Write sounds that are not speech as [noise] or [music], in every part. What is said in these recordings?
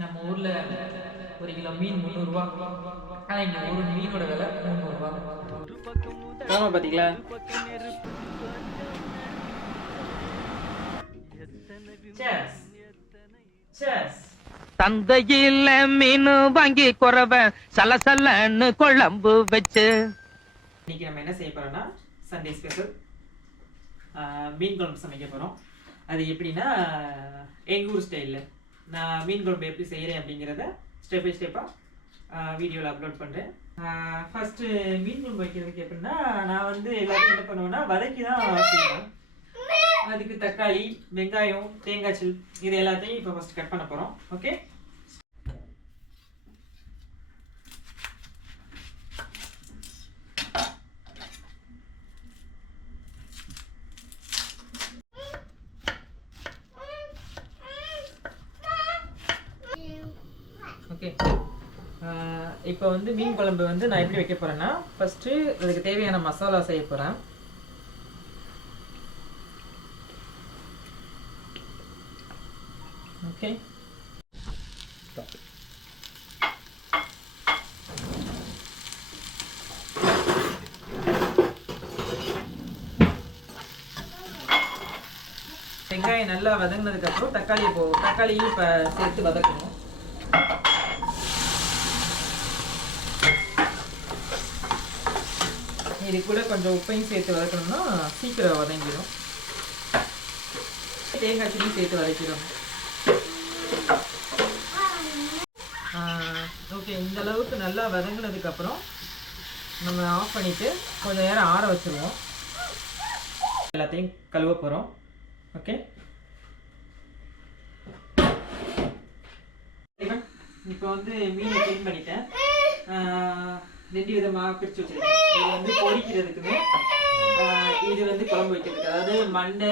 நம்ம ஊர்ல ஒரு கிலோ மீன் முந்நூறுரூவா ஆனா இங்க ஒரு மீனோட விலை முந்நூறுரூவா ஆமா பாத்தீங்களா? Cheers. Cheers. சந்தையில மீன் வாங்கி குறவ சலசலன்னு குழம்பு வச்சு. இன்னைக்கு நம்ம என்ன செய்ய போறோம்னா சண்டே ஸ்பெஷல் மீன் குழம்பு சமைக்க போறோம். அது எப்படின்னா எங்க ஊர் ஸ்டைலில் நான் மீன் குழம்பு எப்படி செய்கிறேன் அப்படிங்கிறத ஸ்டெப் பை ஸ்டெப்பாக வீடியோவில் அப்லோட் பண்ணுறேன் ஃபஸ்ட்டு மீன் குழம்பு வைக்கிறதுக்கு எப்படின்னா நான் வந்து எல்லாத்தையும் என்ன பண்ணுவேன்னா வதக்கி தான் செய்வேன். அதுக்கு தக்காளி வெங்காயம் தேங்காய் சில் இது எல்லாத்தையும் இப்போ ஃபஸ்ட் கட் பண்ண போகிறோம் ஓகே ஓகே இப்போ வந்து மீன் குழம்பு வந்து நான் எப்படி வைக்க போறேன்னா ஃபர்ஸ்ட் அதுக்கு தேவையான மசாலா செய்ய போறேன். ஓகே வெங்காயம் நல்லா வதங்கினதுக்கு அப்புறம் தக்காளியை போ தக்காளியும் இப்போ சேர்த்து வதக்கணும். இது கூட கொஞ்சம் உப்பையும் சேர்த்து வதக்கணும்னா சீக்கிரம் வதங்கிடும் தேங்காய் சில்லியும் சேர்த்து வதக்கிடும் ஓகே இந்த அளவுக்கு நல்லா வதங்கினதுக்கு அப்புறம் நம்ம ஆஃப் பண்ணிட்டு கொஞ்ச நேரம் ஆற வச்சிருவோம். எல்லாத்தையும் கழுவ போகிறோம் ஓகே இப்போ வந்து மீனை க்ளீன் பண்ணிட்டேன். ரெண்டு விதமாக பிரித்து வச்சிருக்கேன் இது வந்து பொரிக்கிறதுக்குமே இது வந்து குழம்பு வைக்கிறதுக்கு. அதாவது மண்டை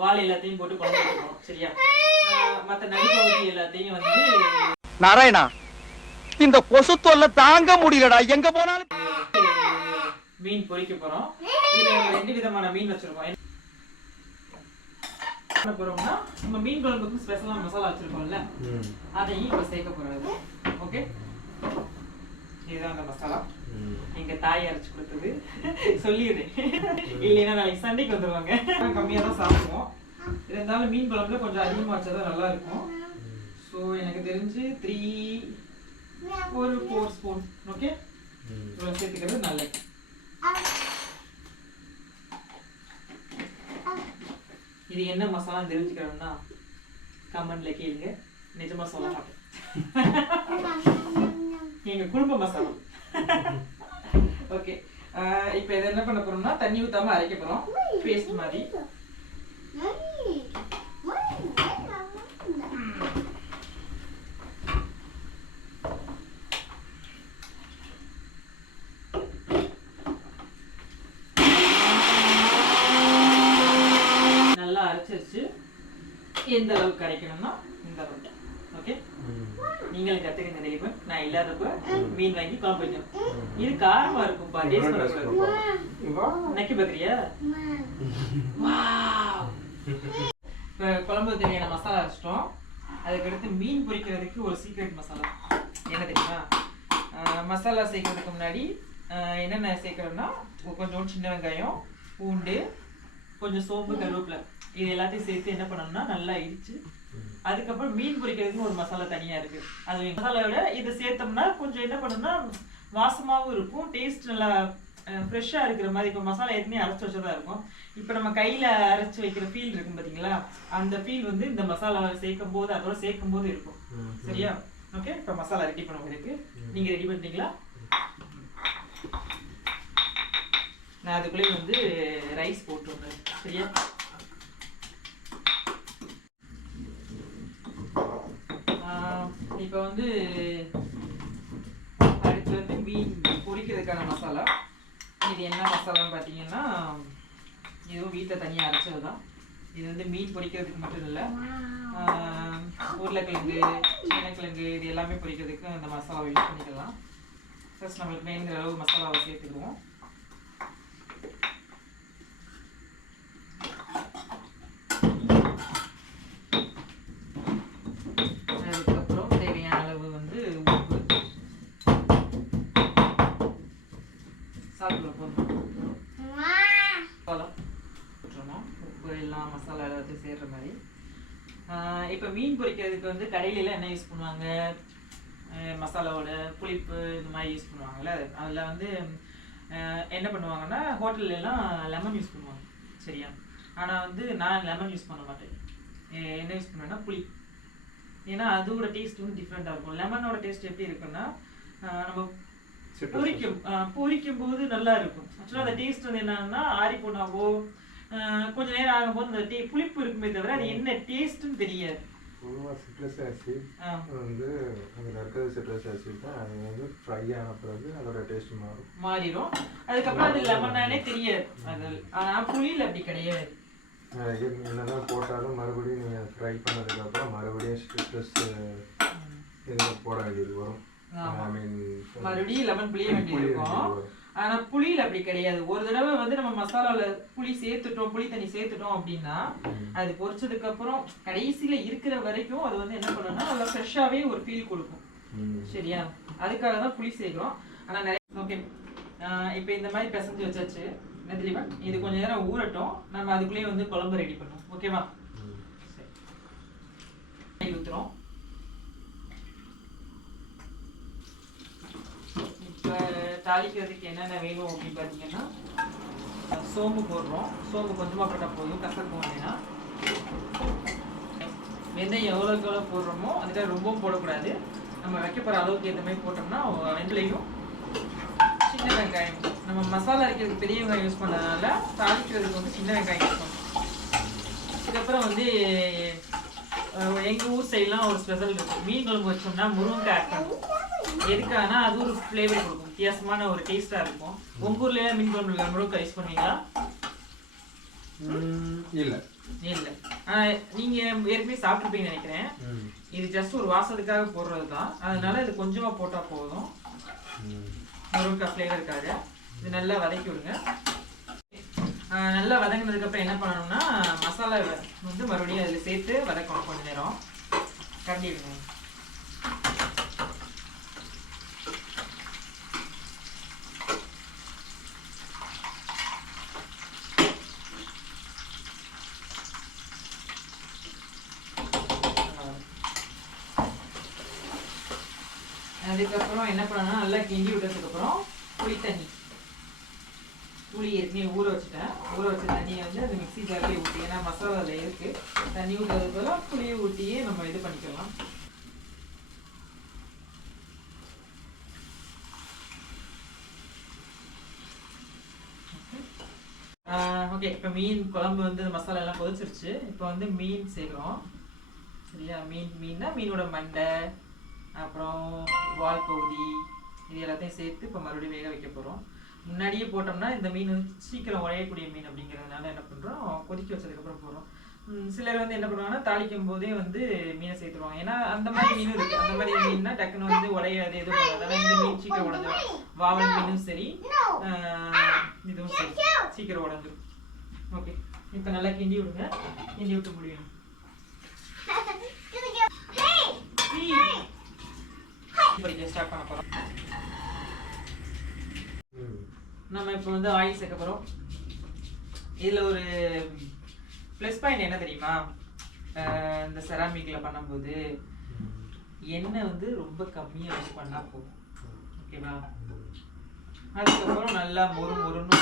வாழை எல்லாத்தையும் போட்டு குழம்பு வைக்கணும் சரியா? மற்ற நடுப்பகுதி எல்லாத்தையும் வந்து நாராயணா இந்த கொசு தொல்லை தாங்க முடியலடா. எங்க போனாலும் மீன் பொரிக்க போறோம். இதுல ரெண்டு விதமான மீன் வச்சிருக்கோம். என்ன போறோம்னா நம்ம மீன் குழம்புக்கு ஸ்பெஷலா மசாலா வச்சிருக்கோம்ல. அதையும் இப்ப சேர்க்க போறது. ஓகே? இதுதான் அந்த மசாலா. எங்க தாய் அரைச்சு கொடுத்தது. சொல்லிடு இல்லைன்னா நாளைக்கு சண்டைக்கு வந்துருவாங்க. கம்மியா தான் சாப்பிடுவோம். இருந்தாலும் மீன் குழம்புல கொஞ்சம் அதிகமா வச்சாதான் நல்லா இருக்கும் ஸோ எனக்கு தெரிஞ்சு த்ரீ ஒரு ஃபோர் ஸ்பூன் ஓகே இவ்வளோ சேர்த்துக்கிறது நல்லது. இது என்ன மசாலா தெரிஞ்சுக்கணும்னா கமெண்ட்ல கேளுங்க. நிஜமா சொல்ல மாட்டேன். எங்க குடும்ப மசாலா. [laughs] ஓகே இப்போ இதை என்ன பண்ண போறோம்னா தண்ணி ஊத்தாம அரைக்க போறோம். பேஸ்ட் மாதிரி. நல்லா அரைச்சிருச்சு. எந்த அளவுக்கு அரைக்கணும்னா இந்த அளவுக்கு. ஓகே நீங்களும் நான் இல்லாதப்ப மீன் வாங்கி குழம்பு வைக்கணும். இது காரமா இருக்கும் பா டேஸ்ட் பண்ணக்கூடாது. நக்கி பாக்குறியா? இப்போ குழம்பு தேவையான மசாலா அரைச்சிட்டோம். அதுக்கடுத்து மீன் பொரிக்கிறதுக்கு ஒரு சீக்ரெட் மசாலா. என்ன தெரியுமா? மசாலா சேர்க்கறதுக்கு முன்னாடி என்னென்ன சேர்க்கறோம்னா கொஞ்சம் சின்ன வெங்காயம் பூண்டு கொஞ்சம் சோம்பு கருவேப்பிலை. இது எல்லாத்தையும் சேர்த்து என்ன பண்ணணும்னா நல்லா இடிச்சு அதுக்கப்புறம் மீன் பொரிக்கிறதுக்குன்னு ஒரு மசாலா தனியா இருக்கு. அது மசாலாவோட இதை சேர்த்தோம்னா கொஞ்சம் என்ன பண்ணணும்னா வாசமாவும் இருக்கும். டேஸ்ட் நல்லா ஃப்ரெஷ்ஷாக இருக்கிற மாதிரி இப்போ மசாலா ஏற்கனவே அரைச்சி வச்சதா இருக்கும். இப்போ நம்ம கையில் அரைச்சி வைக்கிற ஃபீல் இருக்கும் பார்த்தீங்களா அந்த ஃபீல் வந்து இந்த மசாலா சேர்க்கும் போது அதோட சேர்க்கும் போது இருக்கும் சரியா? ஓகே இப்போ மசாலா ரெடி பண்ண இருக்கு நீங்க ரெடி பண்ணிட்டீங்களா நான் அதுக்குள்ளே வந்து ரைஸ் போட்டு வந்தேன் சரியா? இப்போ வந்து அடுத்து வந்து மீன் பொரிக்கிறதுக்கான மசாலா. இது என்ன மசாலான்னு பார்த்தீங்கன்னா இதுவும் வீட்டில் தனியாக அரைச்சது தான் இது வந்து மீன் பொரிக்கிறதுக்கு மட்டும் இல்லை. உருளைக்கிழங்கு சின்னக்கிழங்கு இது எல்லாமே பொரிக்கிறதுக்கு அந்த மசாலாவை யூஸ் பண்ணிக்கலாம். ஃபஸ்ட் நம்மளுக்கு வேணுங்கிற அளவு மசாலாவை சேர்த்துக்குவோம். மீன் பொரிக்கிறதுக்கு வந்து கடையில எல்லாம் என்ன யூஸ் பண்ணுவாங்க? மசாலாவோட புளிப்பு இந்த மாதிரி யூஸ் பண்ணுவாங்கல்ல? அதில் வந்து என்ன பண்ணுவாங்கன்னா ஹோட்டல்ல எல்லாம் லெமன் யூஸ் பண்ணுவாங்க. சரியா? ஆனால் வந்து நான் லெமன் யூஸ் பண்ண மாட்டேன். என்ன யூஸ் பண்ணுவேன்னா புளி. ஏன்னா அதோட டேஸ்ட் வந்து டிஃப்ரெண்ட்டாக இருக்கும். லெமனோட டேஸ்ட் எப்படி இருக்குன்னா நம்ம. பொரிக்கும் பொரிக்கும் போது நல்லா இருக்கும். ஆக்சுவலாக அந்த டேஸ்ட் வந்து என்னன்னா ஆறி போனாவோ கொஞ்ச நேரம் ஆகும்போது அந்த டே புளிப்பு இருக்குமே தவிர அது என்ன டேஸ்ட்னு தெரியாது. பொதுவாக சிட்ரஸ் ஆசிட் வந்து அதில் இருக்கிறது சிட்ரஸ் ஆசிட் தான். அது வந்து ஃப்ரை ஆன பிறகு அதோட டேஸ்ட் மாறும். மாறிடும் அதுக்கப்புறம் அது லெமனானே தெரியாது. அது ஆனா புளியில அப்படி கிடையாது. என்னதான் போட்டாலும் மறுபடியும் நீங்கள் ஃப்ரை பண்ணதுக்கப்புறம் மறுபடியும் சிட்ரஸ் இதில் போட வேண்டியது வரும். ஐ மீன் மறுபடியும் லெமன் புளிய வேண்டி புளிய இருக்கும். வேண்டியது வரும். ஆனா புளியில அப்படி கிடையாது. ஒரு தடவை வந்து நம்ம மசாலால புளி சேர்த்துட்டோம் புளி தண்ணி சேர்த்துட்டோம் அப்படின்னா. அது பொரிச்சதுக்கு அப்புறம் கடைசியில இருக்கிற வரைக்கும் அது வந்து என்ன பண்ணும்னா நல்லா ஃப்ரெஷ்ஷாவே ஒரு ஃபீல் கொடுக்கும். சரியா? அதுக்காக தான் புளி சேர்க்கிறோம். ஆனா நிறைய ஓகே இப்போ இந்த மாதிரி பிசைஞ்சு வச்சாச்சு. தெரியுமா? இது கொஞ்ச நேரம் ஊறட்டும். நம்ம அதுக்குள்ளேயே வந்து குழம்பு ரெடி பண்ணுவோம். ஓகேவா ம். நெய் ஊத்துறோம் இப்போ தாளிக்கிறதுக்கு என்னென்ன வேணும் அப்படின்னு பார்த்தீங்கன்னா சோம்பு போடுறோம். சோம்பு கொஞ்சமாக போட்டால் போதும். கசக்கும் அப்படின்னா வெந்தயம் எவ்வளோக்கு எவ்வளோ போடுறோமோ அதுக்காக ரொம்ப போடக்கூடாது. நம்ம வைக்க போகிற அளவுக்கு ஏற்ற மாதிரி போட்டோம்னா வெந்தலையும் சின்ன வெங்காயம். நம்ம மசாலா அரைக்கிறதுக்கு பெரிய வெங்காயம் யூஸ் பண்ணதுனால தாளிக்கிறதுக்கு வந்து சின்ன வெங்காயம் யூஸ் பண்ணணும். அதுக்கப்புறம் வந்து எங்கள் ஊர் சைட்லாம் ஒரு ஸ்பெஷல் இருக்குது மீன் குழம்பு வச்சோம்னா முருங்கை ஆட் பண்ணுவோம் எதுக்காகனா அது ஒரு ஃப்ளேவர் கொடுக்கும். வித்தியாசமான ஒரு டேஸ்டா இருக்கும். உங்க ஊர்ல மீன் குழம்புல முருங்கை யூஸ் பண்ணுவீங்களா இல்ல. இல்ல. நீங்க ஏற்கனவே சாப்பிட்டுருப்பீங்கன்னு நினைக்கிறேன். இது ஜஸ்ட் ஒரு வாசத்துக்காக போடுறது தான் அதனால இது கொஞ்சமா போட்டா போதும். ம். முருங்கை ஃப்ளேவருக்காக இது நல்லா வதக்கி விடுங்க. நல்லா வதங்கினதுக்கு அப்புறம் என்ன பண்ணணும்னா மசாலா வந்து மறுபடியும் அதில் சேர்த்து வதக்கணும் கொஞ்ச நேரம். கரண்டி விடுங்க அதுக்கப்புறம் என்ன பண்ணணும்னா நல்லா கிண்டி விட்டதுக்கப்புறம் புளி தண்ணி. புளி ஏற்கனவே ஊற வச்சுட்டேன். ஊற வச்ச தண்ணியை வந்து அந்த மிக்ஸி ஜார்லேயே ஊற்றி ஏன்னா மசாலாவில் இருக்குது தண்ணி ஊற்றுறது போல புளியை ஊற்றியே நம்ம இது பண்ணிக்கலாம். ஓகே. இப்போ மீன் குழம்பு வந்து மசாலா எல்லாம் கொதிச்சிருச்சு. இப்போ வந்து மீன் சேர்க்குறோம் சரியா? மீன் மீன்னா மீனோட மண்டை. அப்புறம் வால் பகுதி இது எல்லாத்தையும் சேர்த்து இப்போ மறுபடியும் வேக வைக்க போகிறோம் முன்னாடியே போட்டோம்னா இந்த மீன் வந்து சீக்கிரம் உடையக்கூடிய மீன் அப்படிங்கிறதுனால என்ன பண்ணுறோம் கொதிக்க வச்சதுக்கப்புறம் போகிறோம் சிலர் வந்து என்ன பண்ணுவாங்கன்னா தாளிக்கும் போதே வந்து மீனை சேர்த்துருவாங்க. ஏன்னா அந்த மாதிரி மீனும் இருக்கு. அந்த மாதிரி மீன்னா டக்குன்னு வந்து உடையாது எதுவும் அதனால இந்த மீன் சீக்கிரம் உடஞ்சிடும் வாவல் மீனும் சரி இதுவும் சரி. சீக்கிரம் உடஞ்சிரும். ஓகே. இப்போ நல்லா கிண்டி விடுங்க. கிண்டி விட்டு முடியும் படிக்க ஸ்டார்ட் பண்ண போறோம். நம்ம இப்போ வந்து ஆயில் சேர்க்க போகிறோம் இதில் ஒரு ப்ளஸ் பாயிண்ட் என்ன தெரியுமா? இந்த செராமிக்கில் பண்ணும்போது எண்ணெய் வந்து ரொம்ப கம்மியாக யூஸ் பண்ணால் போதும். ஓகேவா அதுக்கப்புறம் நல்லா மொறு மொறுன்னு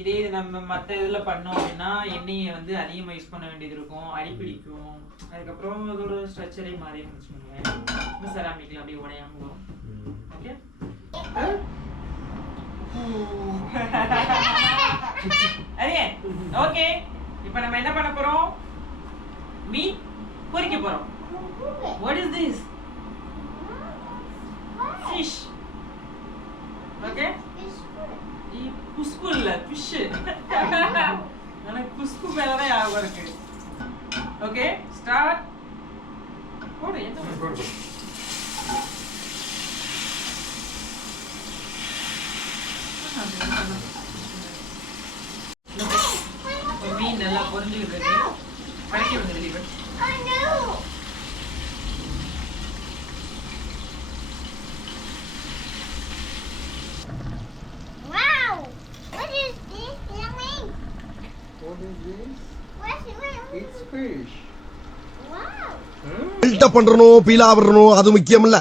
இதே இது நம்ம மற்ற இதில் பண்ணோம் அப்படின்னா எண்ணெயை வந்து அதிகமாக யூஸ் பண்ண வேண்டியது இருக்கும். அடி பிடிக்கும். அதுக்கப்புறம் அதோட ஸ்ட்ரக்சரே மாறி வச்சுக்கோங்களேன். இந்த செராமிக்ல அப்படியே உடையாம வரும். ஓகே அதே ஓகே இப்போ நம்ம என்ன பண்ண போறோம்? மீன் பொரிக்க போறோம். What is this fish okay குஸ்கு இல்ல ஃபிஷ் எனக்கு குஸ்கு மேல தான் ஞாபகம் இருக்கு ஓகே ஸ்டார்ட் போடு என்ன மீன் நல்லா பொரிஞ்சுக்கிட்டு இருக்கு கடைக்கு வந்து வெளியே பில்டப் பண்றணும் பீலா விடணும் அது முக்கியம் இல்ல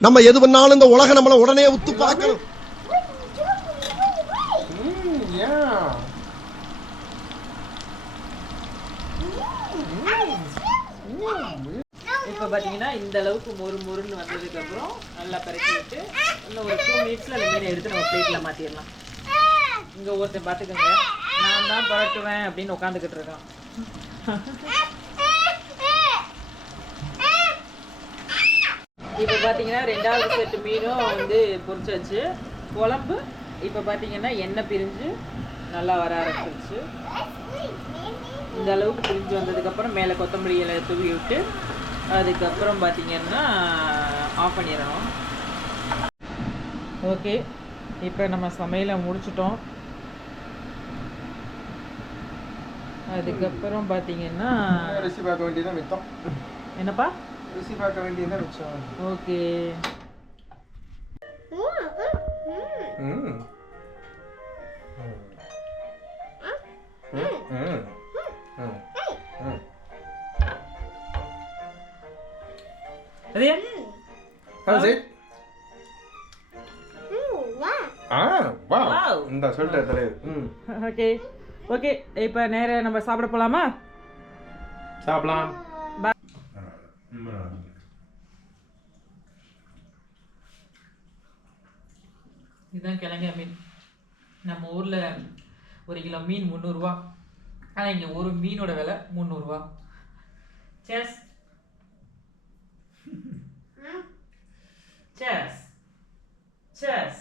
நம்ம எது பண்ணாலும் இந்த உலக நம்மள உடனே உத்து பார்க்கணும். இப்போ பார்த்தீங்கன்னா இந்த அளவுக்கு மொறு மொறுன்னு வந்ததுக்கப்புறம் நல்லா பரட்டி விட்டு இன்னும் ஒரு டூ மினிட்ஸில் அந்த மீனை எடுத்து நம்ம பிளேட்டில் மாற்றிடலாம் இங்கே ஒருத்தன் பார்த்துக்கோங்க நான் தான் பரட்டுவேன் அப்படின்னு உட்காந்துக்கிட்டு இருக்கான். இப்போ பார்த்தீங்கன்னா ரெண்டாவது செட்டு மீனும் வந்து பொரிச்சாச்சு. குழம்பு இப்போ பார்த்தீங்கன்னா எண்ணெய் பிரிஞ்சு நல்லா வர ஆரம்பிச்சிருச்சு. இந்த அளவுக்கு பிரிஞ்சு வந்ததுக்கப்புறம் மேலே கொத்தமல்லி இலை தூவி விட்டு அதுக்கப்புறம் பார்த்தீங்கன்னா ஆஃப் பண்ணிடணும். ஓகே இப்போ நம்ம சமையலை முடிச்சிட்டோம். அதுக்கப்புறம் பார்த்தீங்கன்னா என்னப்பா? ருசி பார்க்க வேண்டியதான் மிச்சம் ஓகே. ம் ம் ம் ம் ம் அதே How's it? ஆ வா. Wow. இந்த சொல்லிட்டேன் தலைவர் ம். ஓகே. ஓகே இப்போ நேரா நம்ம சாப்பிட போகலாமா சாப்பிடலாம். இதுதான் கிழங்க மீன். நம்ம ஊரில் ஒரு கிலோ மீன் முந்நூறுரூவா ஆனால் இங்கே ஒரு மீனோட விலை முந்நூறுரூவா சேஸ் சேஸ் சேஸ்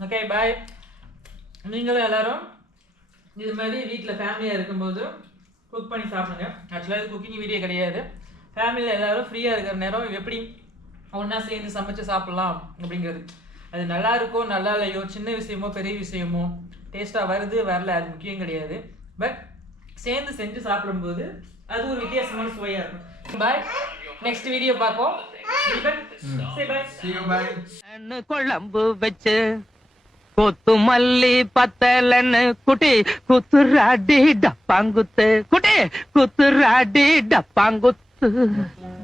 ஓகே பாய் நீங்களும் எல்லாரும் இது மாதிரி வீட்டில் ஃபேமிலியாக இருக்கும்போது குக் பண்ணி சாப்பிடுங்க. ஆக்சுவலாக இது குக்கிங் வீடியோ கிடையாது. ஃபேமிலியில் எல்லாரும் ஃப்ரீயாக இருக்கிற நேரம் எப்படி ஒன்றா சேர்ந்து சமைச்சு சாப்பிட்லாம் அப்படிங்கிறது. அது நல்லா இருக்கோ நல்லா இல்லையோ சின்ன விஷயமோ பெரிய விஷயமோ டேஸ்ட்டாக வருது வரல அது முக்கியம் கிடையாது. பட் சேர்ந்து செஞ்சு சாப்பிடும்போது அது ஒரு வித்தியாசமான சுவையாக இருக்கும். பாய் நெக்ஸ்ட் வீடியோ பார்ப்போம். குழம்பு வச்சு கொத்து மல்லி பத்தலன்னு குட்டி குத்துராடி டப்பாங்குத்து. குட்டி குத்துராடி டப்பாங்குத்து.